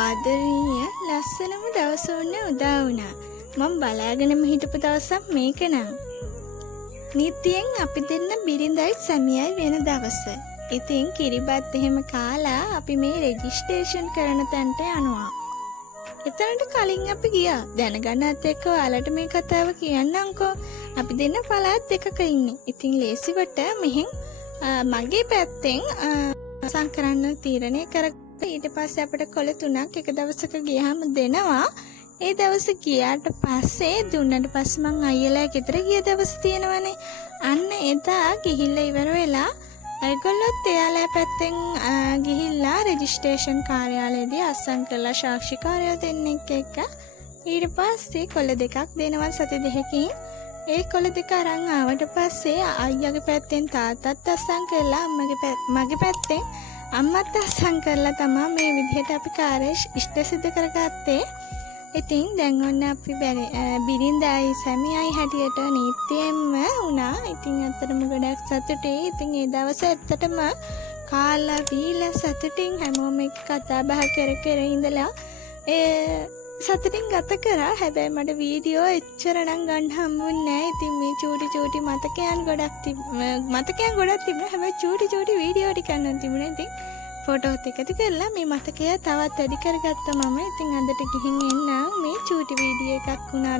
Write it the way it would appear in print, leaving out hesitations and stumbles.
ආදරණීය ලස්සනම දවස ඔන්න උදා වුණා. මම බලාගෙනම හිටපු දවසක් මේක නම්. නිතියෙන් අපි දෙන්න බිරිඳයි සැමියයි වෙන දවස. ඉතින් කිරිබත් එහෙම කාලා අපි මේ රෙජිස්ට්‍රේෂන් කරන තැනට යනවා. එතනට කලින් අපි ගියා. දැනගන්නත් එක්ක ඔයාලට මේ කතාව කියන්නම්කෝ. අපි දෙන්න පළාත් දෙකක ඉන්නේ. ඉතින් ලේසිවට මෙහෙන් මගේ පැත්තෙන් සංකරන්න තීරණය කරගත්තා. ඊට පස්සේ අපිට කොළ 3ක් එක දවසක ගියාම දෙනවා. ඒ දවස් ගියාට පස්සේ දුන්නට පස්සේ මං අයියලා ගෙදර ගිය දවස් තියෙනවනේ. අන්න එදා ගිහිල්ලා ඉවර වෙලා ඒගොල්ලොත් එයාලා පැත්තෙන් ගිහිල්ලා රෙජිස්ට්‍රේෂන් කාර්යාලයේදී අස්සම් කරලා සාක්ෂි කාර්යාලය දෙන්නෙක් එක්ක ඊට පස්සේ කොළ 2ක් දෙනවා සති 2කින්. ඒ කොළ 2 අරන් ආවට පස්සේ අයියාගේ පැත්තෙන් තාත්තත් අස්සම් කරලා මගේ පැත්තෙන් අම්මත් අස්සම් කරලා තමයි මේ විදිහට අපි කාර්යය ඉෂ්ට සිද්ධ කරගත්තේ. ඉතින් දැන් ඔන්න අපි බිරිඳයි සැමියයි හැටියට නීතියෙන්ම වුණා. ඉතින් ඇත්තටම ගොඩක් සතුටුයි. ඉතින් ඒ දවස් ඇත්තටම කාලා බීලා සතුටින් හැමෝම එක්ක කතා බහ කර ඉඳලා සතුටින් ගත කරා. හැබැයි මට වීඩියෝ එච්චර නම් ගන්න හම්බුන්නේ නැහැ. ඉතින් මේ චූටි මතකයන් ගොඩක් තිබුණා. හැබැයි චූටි වීඩියෝ ටිකක් නම් තිබුණා. ඉතින් ෆොටෝත් එකතු කරලා මේ මතකය තවත් වැඩි කරගත්තා මම. ඉතින් අදට ගිහින් එන්නම් මේ චූටි වීඩියෝ එකක් වුණා.